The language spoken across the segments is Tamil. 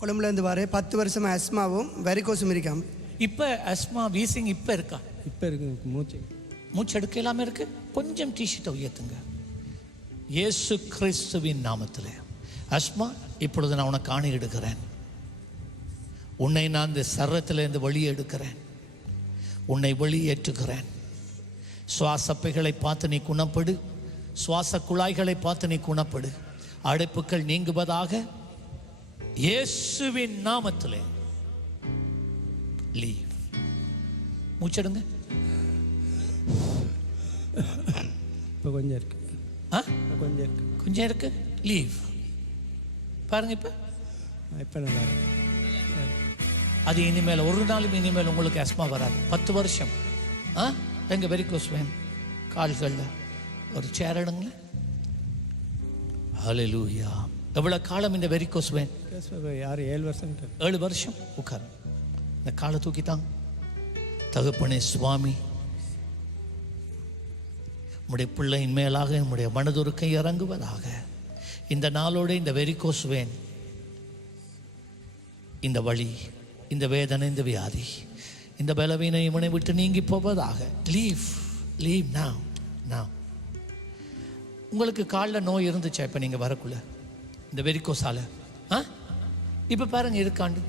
கொழும்புலேருந்து வரேன் பத்து வருஷமாக அஸ்மாவும் வெரிகோஸும் இருக்காம். இப்போ அஸ்மா வீசிங் இப்போ இருக்கா? இப்போ இருக்கு மூச்சு. மூச்சு எடுக்க இல்லாமல் இருக்கு. கொஞ்சம் டிஷர்ட்டை உயர்த்துங்க. இயேசு கிறிஸ்துவின் நாமத்தில். அஸ்மா இப்பொழுது நான் உனக்கு ஆணை எடுக்கிறேன். உன்னை நான் இந்த சரத்திலிருந்து வெளியே எடுக்கிறேன். உன்னை வெளியேற்றுகிறேன். சுவாசப்பைகளை பார்த்து நீ குணப்படு. சுவாச குழாய்களை பார்த்து நீ குணப்படு. அடைப்புகள் நீங்குவதாக இயேசுவின் நாமத்திலே லீவ் மூச்செடுங்க. இப்போ கொஞ்சம் இருக்கு. ஆ? கொஞ்சம் இருக்கு. கொஞ்சம் இருக்கு. லீவ் பாருங்க இப்போ. இப்போ நல்லா அது இனிமேல் ஒரு நாளும் இனிமேல் உங்களுக்கு அஸ்மா வராது. பத்து வருஷம். ஆ? எங்க வெரிகோஸ் வேன் கால்களில். ஒரு சேர் எடுங்களேன். ஹalleluya எவ்வளோ காலம் இந்த வெரிகோஸ் வேன் யார்? ஏழு வருஷம் ஏழு வருஷம்? உட்காரு. இந்த காலை தூக்கித்தாங்க தகப்பனே சுவாமி. உம்முடைய பிள்ளையின் மேலாக நம்முடைய மனதுருக்கை இறங்குவதாக. இந்த நாளோடு இந்த வெரிகோஸ் வேன். இந்த வழி இந்த வேதனை இந்த வியாதி இந்த பலவீனம் இவனை விட்டு நீங்கி போவதாக. Leave leave now now. உங்களுக்கு காலில் நோய் இருந்துச்சா இப்போ நீங்கள் வரக்குள்ள? இந்த வெரிகோஸால ஆ? இப்போ பாருங்க இருக்காண்டு.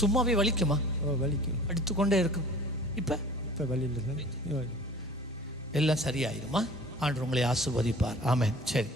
சும்மாவே வலிக்குமா? வலிக்கும். எடுத்துக்கொண்டே இருக்கும் இப்போ? இப்போ வலி இல்லை சார். எல்லாம் சரியாயிருமா? ஆண்டு உங்களை ஆசிர்வதிப்பார். ஆமென். சரி.